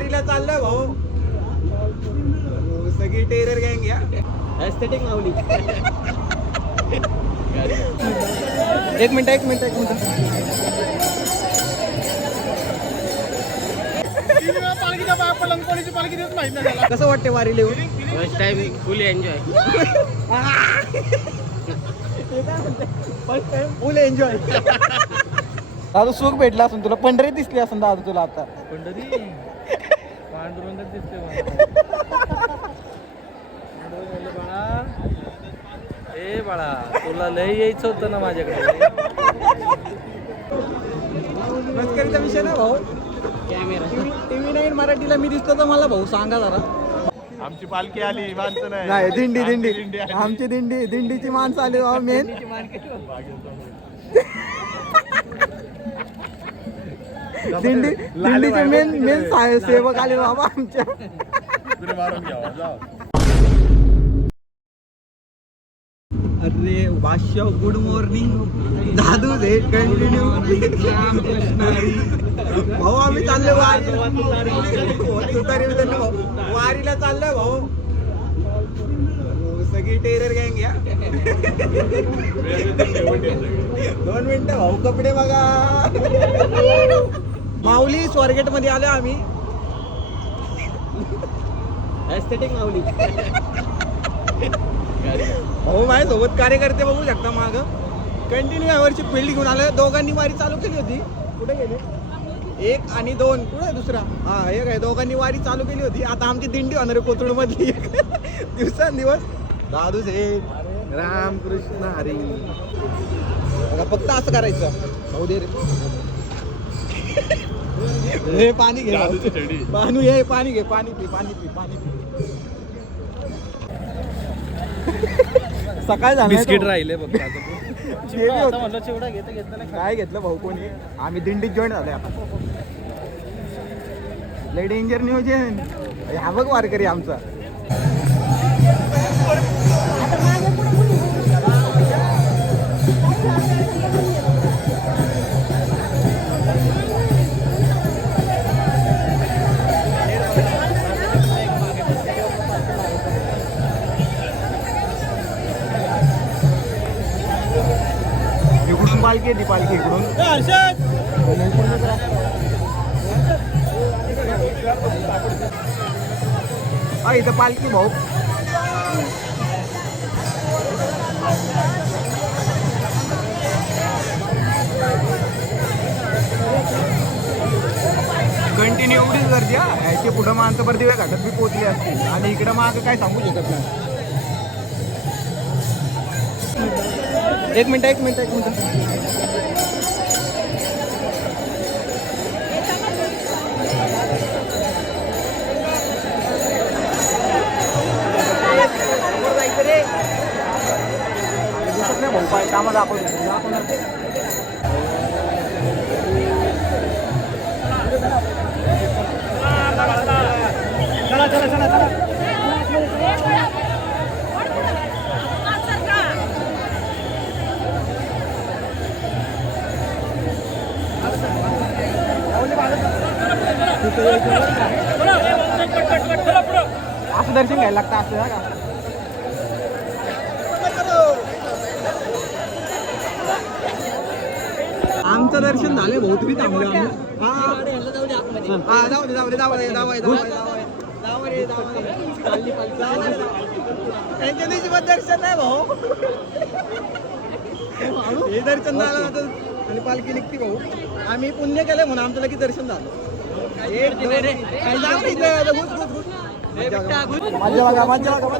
वारीला चाललोय भाऊ. सगळी टेरर गँग या एस्थेटिक माऊली. एक मिनिट कसं वाटते वारीला येऊन? First time full enjoy. Full enjoy. दादू सुख भेटला असून तुला पंढरी दिसली असून दादू तुला आता. पंढरी पांडुरंगच दिसते मला. बाळा ए बाळा तुला लय यायचं होतं ना माझ्याकडे. मस्करीचा विषय ना भाऊ. कॅमेरा टीव्ही 9 मराठीला मी दिसतो तर मला भाऊ सांगा जरा. आमची पालखी आली माणसं नाही दिंडी आमची दिंडीची माणसं आली बाबा मेन. दिंडीचे मेन सेवक आले बाबा आमच्या. मारून घ्यावा जाऊ. अरे भाष्य गुड मॉर्निंग दादू हे कंटिन्यू. भाऊ आम्ही चाललोय वारीला चाललोय भाऊ. सगळी टेरर गँग या 2 मिनिटं भाऊ. कपडे बघा. माऊली स्वारगेट मध्ये आलो आम्ही. एस्थेटिक माऊली. हो माझ्यासोबत कार्यकर्ते बघू शकता माग. कंटिन्यू यावरची फील्ड घेऊन आलं. दोघांनी वारी चालू केली होती. कुठे गेले 1 आणि 2 कुठे दुसरा? हा एक आहे. दोघांनी वारी चालू केली होती. आता आमची दिंडी होणार आहे कोथरूड मधली. दिवसांदिवस दादू सेठ रामकृष्ण हरी. फक्त असं करायचं भाऊ दे रे. पाणी घे पाणी घे पाणी घे पाणी पी पाणी पी पाणी पी. सकाळ झाली बिस्किट राहिले बघ. चिवडा घेतलं काय घेतलं भाऊ कोणी. आम्ही दिंडीत जॉईन झालोय आता. लय डेंजर नियोजन. हा बघ वारकरी आमचा. इकडून पालखी येते पालखी इकडून. इथं पालखी भाऊ. कंटिन्यू एवढीच गर्दी. याची पुढं माणसं पर दिव्या घाटात बी पोचली असतील. आणि इकडं मागं काय सांगू शकत नाही. एक मिनिट भाऊ पाय कामा दाखवतो. चला असं दर्शन घ्यायला लागतं असं का. आमचं दर्शन झालंय भाऊ. तुम्ही थांबले आम्ही. त्यांच्या दिवशी पण दर्शन नाही भाऊ. हे दर्शन झालं आता आणि पालखी निघते भाऊ. आम्ही पुण्य केलंय म्हणून आमचं लगेच दर्शन झालं. मजा बघा.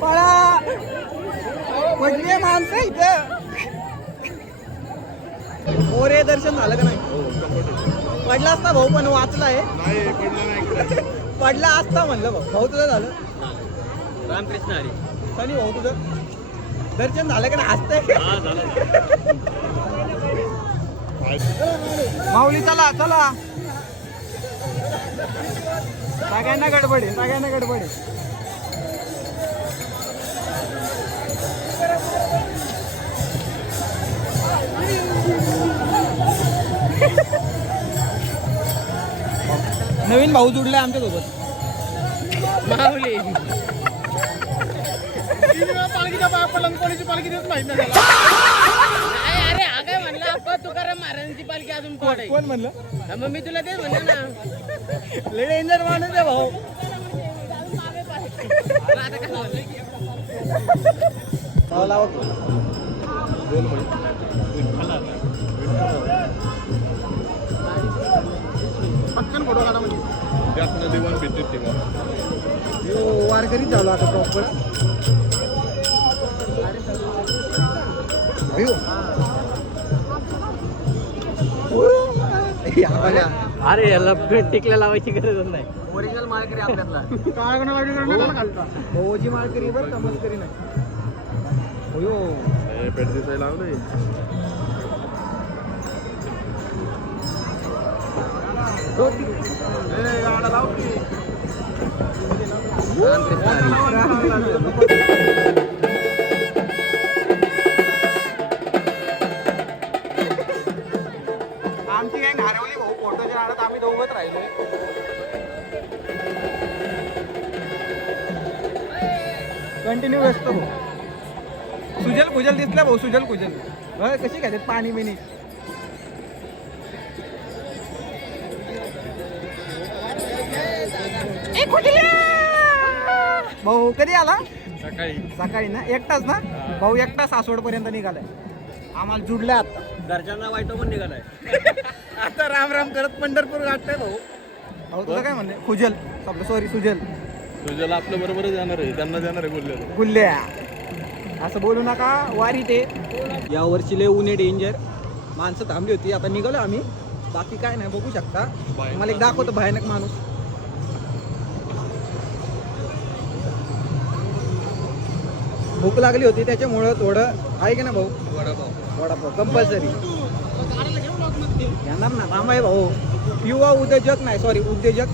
पळा पडले माणसं इथं. मोरे दर्शन झालं का नाही? पडला असता भाऊ पण वाचलाय. पडला असता म्हणलं भाऊ. भाऊ तुझं झालं? रामकृष्ण हरी. सनी भाऊ तुझं दर्शन झालं का नाही? हसतंय. माऊली चला चला, सगळ्यांना गडबड आहे, सगळ्यांना गडबड आहे. नवीन भाऊ जुडलाय आमच्या सोबत, माऊली. पालखीच्या पाया पडला कोणीची पालखी देत माहित नाही त्याला. अरे हा काय म्हणलं आपण तुकाराम महाराजांची पालखी अजून कोण आहे? कोण म्हणलं? हा, मग मी तुला तेच म्हणलं ना. लय डेंजर माणूस आहे भाऊ. आता काय म्हणलं? पटकन फोटो काढा म्हणजे त्यातनं दिवाण भेटते तेव्हा. वारकरी झालो आता प्रॉपर. अरे याला टिकल्या लावायची गरज नाही. ओरिजिनल माळकरी आपल्यातला. ओजी माळकरी बरं का, मस्करी नाही. होयो पेट दिसायला लावलंय. गाडा लाव की. आमची गँग हरवली भाऊ. फोटोच्या नादात आम्ही दोघंच राहिलोय. कंटिन्यू व्यस्त भाऊ. सुजल कुजल दिसला भाऊ, सुजल कुजल. कशी घ्यायचे पाणी बिणी. भाऊ कधी आला? सकाळी सकाळी ना, एकटाच ना भाऊ? एकटा सासवड पर्यंत निघालाय. आम्हाला जुडल्या आता. घरच्यांना वाईट पण निघालाय. आता राम राम करत पंढरपूर गाठतंय भाऊ. भाऊ तुझं काय म्हणले? खुजल आपलं, सॉरी सुजल. तुझ्याला आपल्या बरोबरच जाणार आहे, त्यांना जाणार आहे बोललेलं. गुल्ल्या असं बोलू नका. वारी ते या वर्षी लय ऊन आहे, डेंजर. माणसं थांबली होती, आता निघालो आम्ही. बाकी काय नाही, बघू शकता. मला एक दाखवतो भयानक माणूस. भूक लागली होती त्याच्यामुळं थोडं आहे की ना भाऊ, वडापाव कंपल्सरी येणार ना. थांबाय भाऊ, युवा उद्योजक नाही, सॉरी उद्योजक.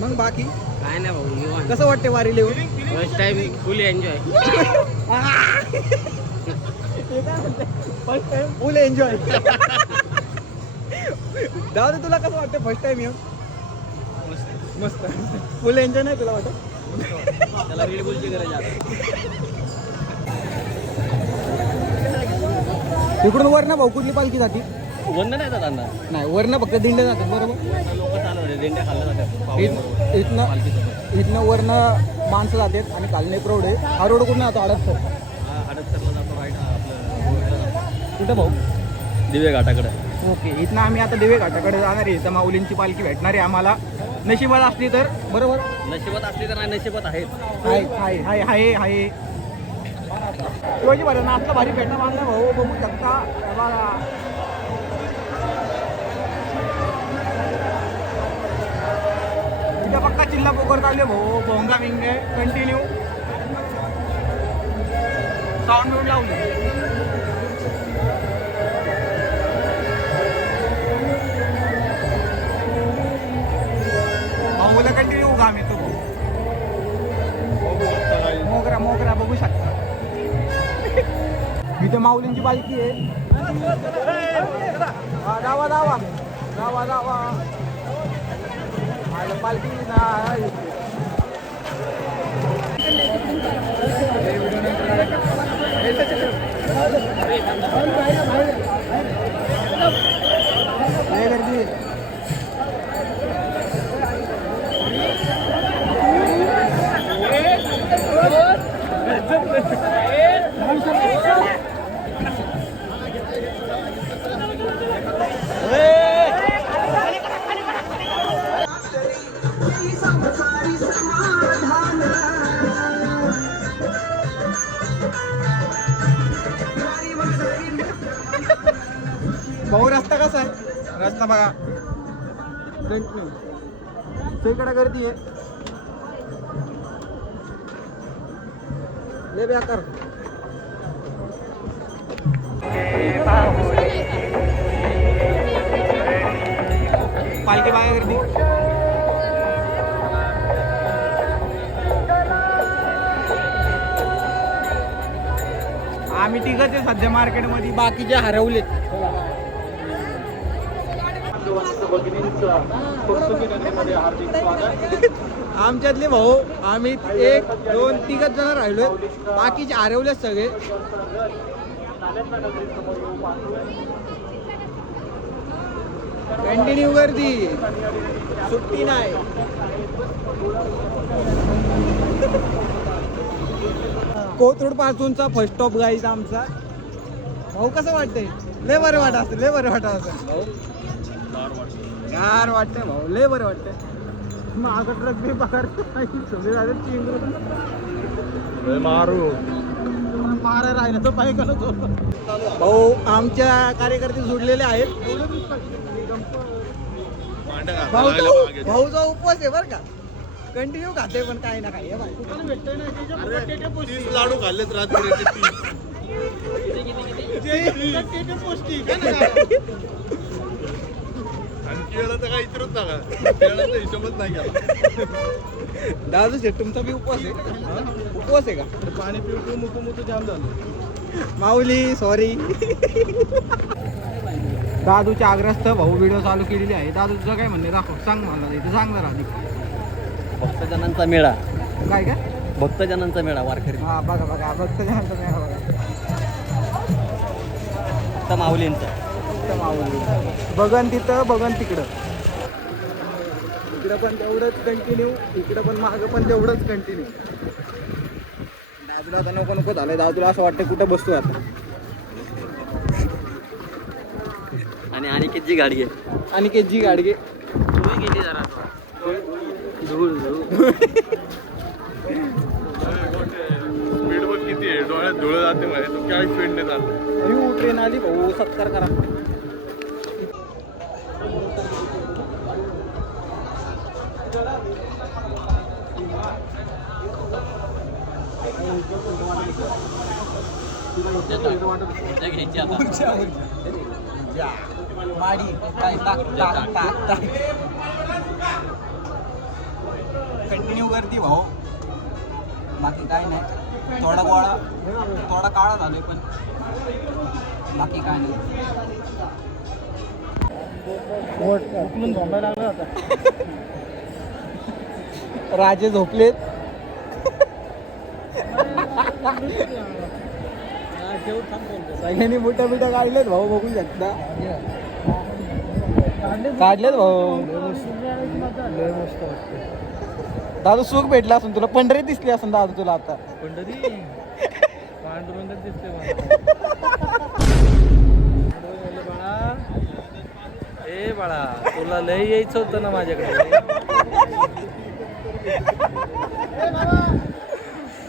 मग बाकी काय नाही भाऊ, कसं वाटते वारी लिहून? First time full enjoy. First time full enjoy. जाऊ दे, तुला कसं वाटतं फर्स्ट टाइम येऊन? मस्त. फुल एन्जॉय नाही तुला वाटत? त्याला रीड बोलची गरज आहे. तिकडून वरनं भाऊ कुठली पालखी जाते? वर्ण नाही जात अण्णा. नाही, वरनं फक्त दिंडे जातात बरोबर. लोक चालू होते, दिंड्या खाल्ल्या जातात. इथनं वरनं माणसं जातात आणि खालने रोड आहे. हा रोड कुठून जातो? हडपसर. हडपसरला जातो, राईट आपलं कुठं भाऊ? दिवे घाटाकडे. ओके, इथनं आम्ही आता दिवे घाटाकडे जाणार आहे. इथं माऊलींची पालखी भेटणार आहे आम्हाला, नशिबात असली तर. बरोबर, नशिबात असली तर नाही, नशिबात आहेत. हाय हाय हाय हाय हाय. शिवाजी महाराजांना असलं भारी भेटणं बांधलं भाऊ, बघू शकता. बघा इथं पक्का चिल्ला पोकर चालले भाऊ, भोंगा बिंगे कंटिन्यू. साऊंड बिऊंड लावली. मुलं कंटिन्यू उगा आम्ही तो मोगरा मोगरा बघू शकता. इथे माऊलींची पालखी आहे. दावा दावा दावा दावा पालखी गर्दी. भाऊ रस्ता कसा आहे? रस्ता बघा, सगळीकडे गर्दी आहे. ले बेकार. पालखी बाहेर गर्दी. आम्ही तिघच आहे सध्या मार्केटमध्ये, बाकीचे हरवलेत. आमच्यातले भाऊ आम्ही 1 2 3 जण राहिलोय, बाकीचे हरवलेत सगळे. कंटिन्यू गर्दी, सुट्टी नाही. कोथरूड पासूनचा फर्स्ट स्टॉप गाईज आमचा. भाऊ कसं वाटतंय? लय बरं वाटत असतं, लय बरं वाटत असतं भाऊ. गार वाटतंय भाऊ, लय बरं वाटतंय. मागं ट्रक बी पकडतो सगळे झाले चिंगरू मारू मारा राहिला तो पाय करतो. भाऊ आमच्या कार्यकर्ते जुडलेले आहेत. भाऊचा उपवास आहे बरं का, कंटिन्यू खाते पण काही ना काही. लाडू खाल्लेत रात्री. आणि केळं तर काही इतरच ना का, केळाचा हिशोबच नाही केला. दादू शेठ तुमचा बी उपवास आहे? उपवास आहे का? पाणी पिऊ मुकू मुकू जाम झालं. माऊली सॉरी. दादूचे आग्रस्त भाऊ व्हिडिओ चालू केलेली आहे. दादू तुझं काय म्हणणे दाखव, सांग मला इथं, सांग जरा आधी. भक्तजनांचा मेळा, काय काय? भक्तजनांचा मेळा वारकरी. हा बघा बघा, भक्तजनांचा मेळा बघा. फक्त माऊलींचा. माऊली बघन तिथं, बघन तिकडं. इकडं पण तेवढंच कंटिन्यू, इकडं पण मागं पण तेवढंच कंटिन्यू. दादूला आता नको नको झालंय. दादूला असं वाटतं कुठं बसतो आता. आणि अनिकेतची गाडी आहे. अनिकेतची गाडगे गेली जरा धूळ स्पीड बघ किती आहे, डोळ्यात धुळं जाते माहिती तू, काय स्पीड नाही चाललं. ट्रेन आली भाऊ, सत्कार करा. घ्यायची आता. माडी कंटिन्यू करते भाऊ, बाकी काय नाही. थोडा काळा झालोय पण बाकी काय नाही. झोपायला लागला होता. राजे झोपलेत. सगळ्यांनी मोठ्या बिट्या काढलेत भाऊ, बघू शकता. काढलेत भाऊ. दादू सुख भेटला असून तुला, पंढरी दिसली असून दादू तुला आता. पंढरी पांडुरंगच दिसते बाळा. ए बाळा, तुला लय यायचं होतं ना माझ्याकडे.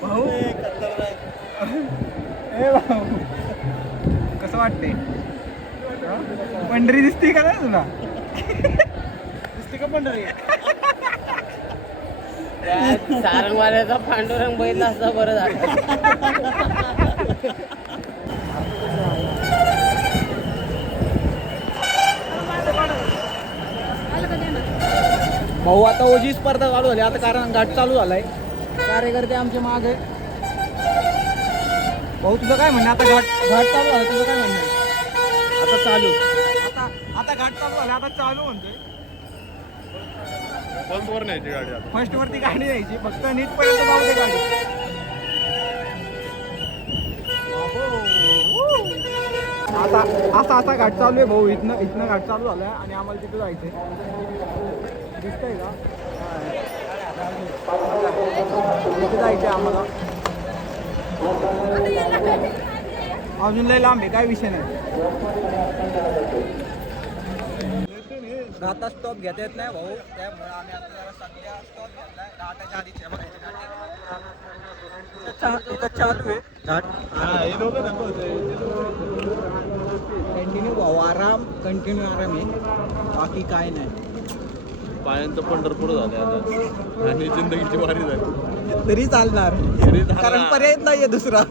भाऊ ए भाऊ, कसं वाटते? पंढरी दिसते का नाही तुला? दिसते का पंढरी? सारंगवाल्याचा पांडुरंग बघितला असता बरं झालं. भाऊ आता ओजी स्पर्धा चालू झाली आता, कारण घाट चालू झालाय. कार्यकर्ते आमचे माग आहे. भाऊ तुझं काय म्हणणं? आता घाट चालू झाला, तुझं काय म्हणणं? आता चालू. आता घाट चालू झाला, आता चालू म्हणतोय. बसवर न्यायची गाडी आता. फर्स्ट वरती गाडी द्यायची, फक्त नीट पर्यंत जाऊ दे गाडी. आता घाट चालू आहे भाऊ. इथनं घाट चालू झालाय आणि आम्हाला तिथं जायचंय. दिसतंय का? तिथे जायचंय आम्हाला. अजून लय लांब आहे, काय विषय नाही. आता स्टॉप घेता येत नाही भाऊ, त्यामुळे आम्ही आता जरा सध्या स्टॉप घेतलाय. घाटाच्या आधीच आहे इथं चालू आहे घाट. कंटिन्यू भाऊ, आराम, कंटिन्यू आराम आहे, बाकी काय नाही. पायांचं पंढरपूर झाले आता आणि जिंदगीची वारी झाली तरी चालणार, कारण पर्याय नाहीये दुसरा.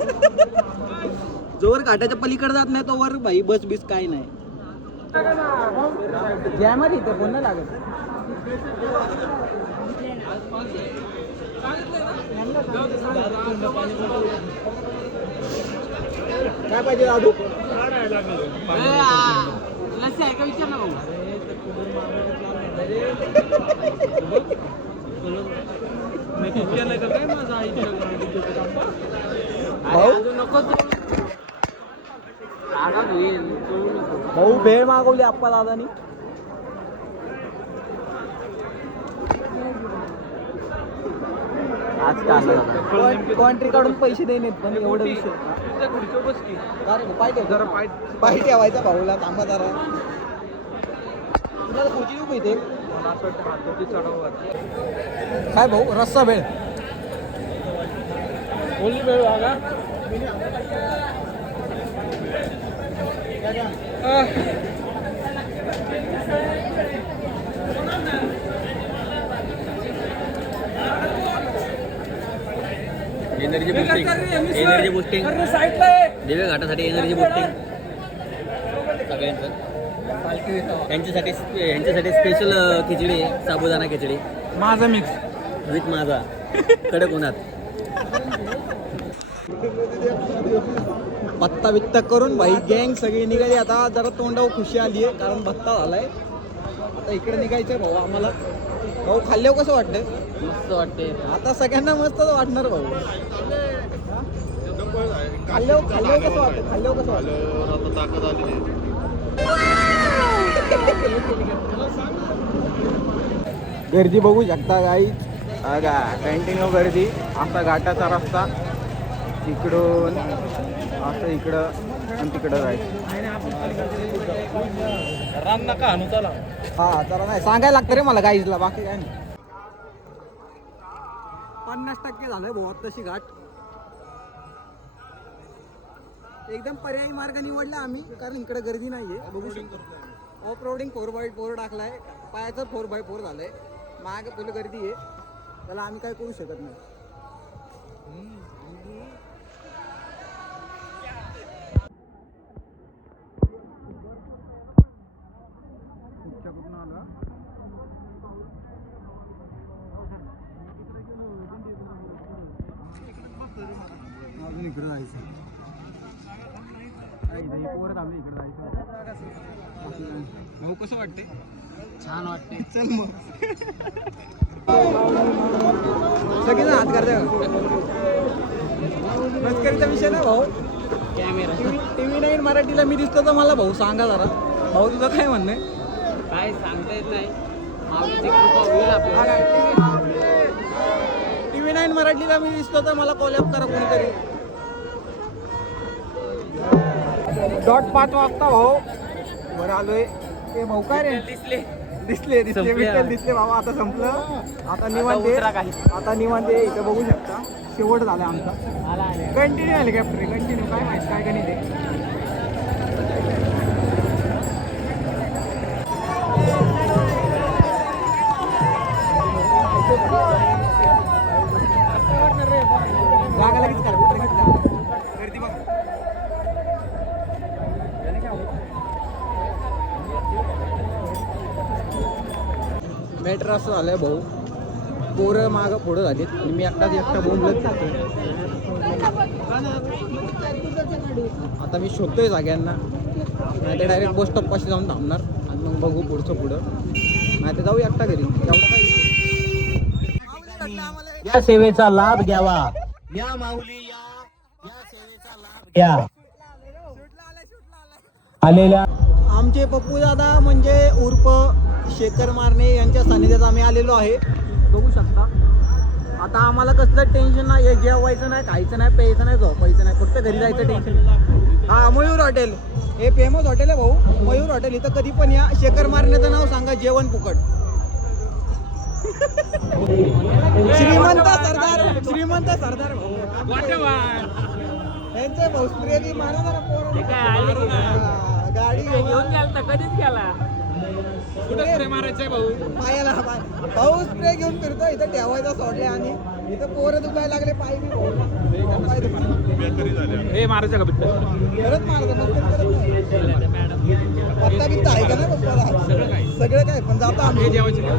जोवर घाटाच्या पलीकडे जात नाही तोवर भाई बस बीस काय नाही. जॅमर इथे कोण नाही लागत. काय पाहिजे दादू? लस्सी आहे का विचार ना भाऊ. भाऊ भेळ मागवली आप्पा दादानी. आज कॉन्ट्री काढून पैसे देणे पण एवढं विषय. पाय ठेवायचा भाऊला थांबा जरा. तुला खुर्ची देऊ इथे. काय भाऊ रस्सा भेळ. ओली भेळ बघा. एनर्जी बुस्टिंग दिव्या घाटासाठी एनर्जी बुस्टिंग सगळ्यांचं. यांच्यासाठी स्पेशल खिचडी आहे, साबुदाणा खिचडी माझा मिक्स विथ माझा कडक उन्हात. पत्ता बित्ता करून भाई गँग सगळी निघाली. आता जरा तोंडावर खुशी आली आहे कारण भत्ता झालाय. आता इकडे निघायचंय भाऊ आम्हाला. भाऊ खाल्ल्यावर कसं वाटतंय? मस्त वाटते. आता सगळ्यांना मस्तच वाटणार भाऊ. खाल्ल्यावर कसं वाटतं? खाल्ल्यावर कसं वाटतं? आता ताकद आली. गर्दी बघू शकता गाईच. कंटिन्यू गर्दी. असा घाटाचा रस्ता इकडून असं इकडं आणि तिकडं जायचं. राम नका आणू चला. हा जरा नाही सांगायला लागतं रे मला गाईजला, बाकी काय नाही. 50% झालंय भाऊ तशी घाट. एकदम पर्यायी मार्ग निवडला आम्ही कारण इकडे गर्दी नाहीये. बघू शकतो ऑफ रोडिंग 4x4 टाकलाय. पायाचं 4x4 झालंय. मागे फुल गर्दी आहे. त्याला आम्ही काय करू शकत नाही. अजून इकडे जायचं. भाऊ कसं वाटते? छान वाटते. चल मग सगळेजण हात करते. मस्करीचा विषय ना भाऊ. कॅमेरा TV9 मराठीला मी दिसतो तर मला भाऊ सांगा जरा. भाऊ तुझं काय म्हणणं आहे? काय सांगता येत नाही. माऊलीची कृपा होईल आपल्याला. TV9 मराठीला मी दिसतो तर मला कॉलअप करा कोणीतरी. डॉट 5 वाजता भाऊ वर आलोय. ते भाऊ काय रे दिसले दिसले भाऊ. आता संपलं. आता निवांत इथं बघू शकता. शेवट झाला आमचा. Continue helicopter continue. काय माहिती काय का नाही ते. जागा लगेच करा. गर्दी बघा. मॅटर असं झालंय भाऊ. पोरं मागं पुढं झालीत आणि मी एकटा बोंबलत जातो. आता मी शोधतोय जाग्यांना. नाही ते डायरेक्ट बस स्टॉप पाशी जाऊन थांबणार आणि मग बघू पुढं. नाही ते जाऊ एकटा घरी. या सेवेचा लाभ घ्यावा. या माऊली या सेवेचा लाभ घ्या. आलेल्या आमचे पप्पू दादा म्हणजे उर्फ शेखर मारणे यांच्या सानिध्यात आम्ही आलेलो आहे. बघू शकता. आता आम्हाला कसलं टेन्शन नाही. जेवायचं नाही, खायचं नाही, प्यायचं नाही, झोपायचं नाही. फक्त घरी जायचं टेन्शन. हा मयूर हॉटेल हे फेमस हॉटेल आहे भाऊ. मयूर हॉटेल इथं कधी पण या. शेखर मारण्याचं नाव सांगा, जेवण फुकट. श्रीमंत सरदार भाऊ. त्यांचे भाऊ स्प्रे मारा जरा पोरं. गाडी घेऊन गेलता कधीच गेला. कुठे स्प्रे मारायचंय भाऊ पायाला भाऊ स्प्रे घेऊन फिरतो इथं ठेवायचा सोडले आणि इथं पोरं दुखायला लागले पाय बी भाऊ पाय दुखले. हे मारायचं का बिट्ट खरंच मारतो मस्करी करत नाही. पत्ता बित्ता आहे का नाही पप्पाला सगळं काय पण जातो आम्ही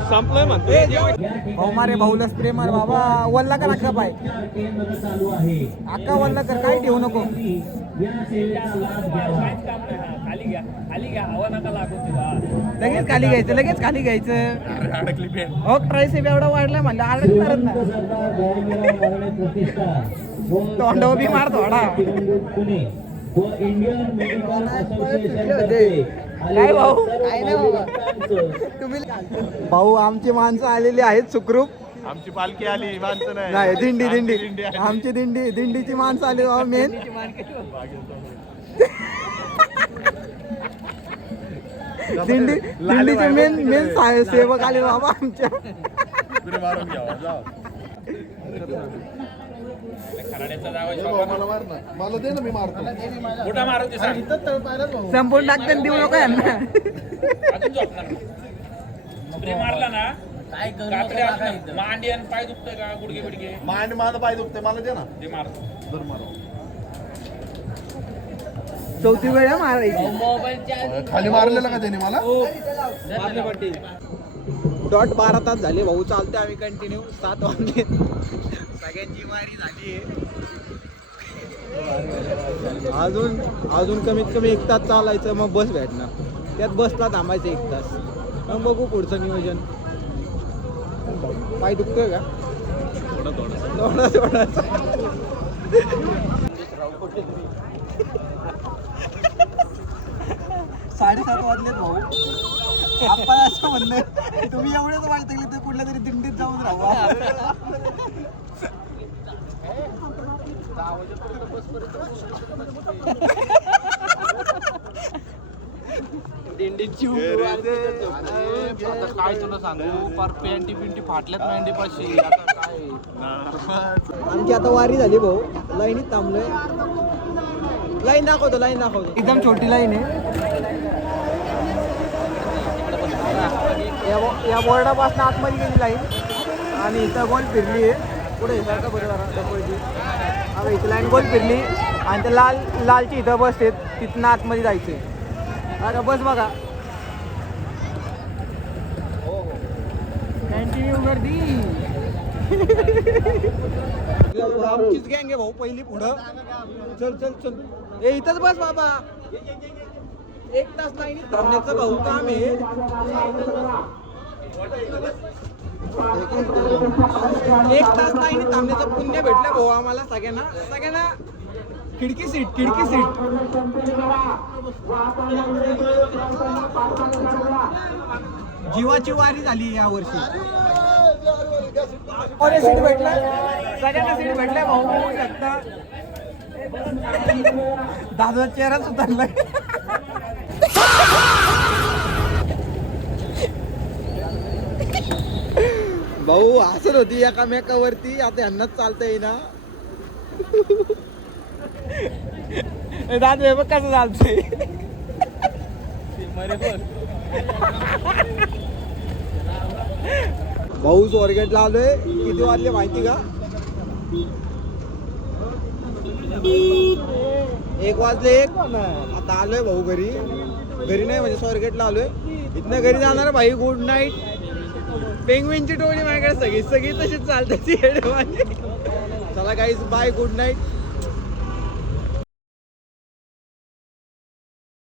संपलंय म्हणतो भाऊ मारे भाऊला स्प्रे मार बाबा वल्ला कर अख्खा पाय चालू आहे अख्खा वल्ला कर काय ठेवू नको या सेवेचा लाभ घ्यावा लगेच खाली घ्यायचं लगेच खाली घ्यायचं अडकली पेन हो ट्रायसेप एवढा वाढला म्हणलं आडत ना सरदार गौरवराव मारणे प्रतिष्ठा व तोंडावर बी मार थोडा. पुणे व इंडियन मेडिकल असोसिएशन काय भाऊ काय नाही बाबा तुम्ही भाऊ आमची माणसं आलेली आहेत सुखरूप आमची पालखी आली माणसं नाही दिंडी दिंडी आली. आमची दिंडीची माणसं आली बाबा मेन दिंडीचे मेन सेवक आले बाबा आमच्या इकडे मारून घ्यावा जाऊ मला मार ना मला दे ना मी मारतो संपूर्ण टाकताना देऊ नका यांना मारला ना मांडी आणि पाय दुखतोय का गुडघे बिडगे मांड माझा पाय दुखते मला दे ना ते मारतो दर मारो चौथी वेळा मारायची खाली मारलेला का त्याने मला डॉट 12 तास झाले भाऊ चालते आम्ही कंटिन्यू 7 वाजले सगळ्यांची वारी झाली अजून कमीत कमी 1 तास चालायचं मग बस भेटणार त्यात बसला थांबायचं 1 तास मग बघू पुढचं नियोजन पाय दुखतोय का थोडा 7:30 वाजलेत भाऊ आपण असं म्हणलं की तुम्ही एवढेच वाजता गेले तर कुठल्या तरी दिंडीत जाऊन राहू दिंडीची काय तुला सांगू पार पेंटी पिंटी फाटल्यात मेंढी पाशी आता काय आमची आता वारी झाली भाऊ लाईनीत थांबलोय लाईन दाखवतो एकदम छोटी लाईन आहे या बोर्डापासून आतमध्ये गेली लाईन आणि इथं गोल फिरली आहे पुढे सारखं बरोबर आता इथं लाईन गोल फिरली आणि ते लालची इथं बस आहेत तिथनं आतमध्ये जायचे आता बस बघा कंटिन्यू गर्दी आमचीच गँग आहे भाऊ पहिली पुढं चल ए इथंच बस बाबा 1 तास लाईनीत थांबण्याचं भाऊ काम आहे 1 तास लाईनीत थांबण्याचं पुण्य भेटलं भाऊ आम्हाला सगळ्यांना खिडकी सीट जीवाची वारी झाली या वर्षी सीट भेटला सगळ्यांना सीट भेटल्या भाऊ बघू शकता दादा चेहरा सुधारलाय भाऊ हसत होती एकामेकावरती आता यांनाच चालता येईना दादा बघ कसं चालतंय भाऊ स्वारगेटला आलोय किती वाजले माहिती का 1 वाजले आता आलोय भाऊ घरी नाही म्हणजे स्वारगेटला आलोय इथनं घरी जाणार भाई गुड नाईट पेंग्विनची टोळी माझ्याकडे सगळी तशीच चालते चला गाईज बाय गुड नाईट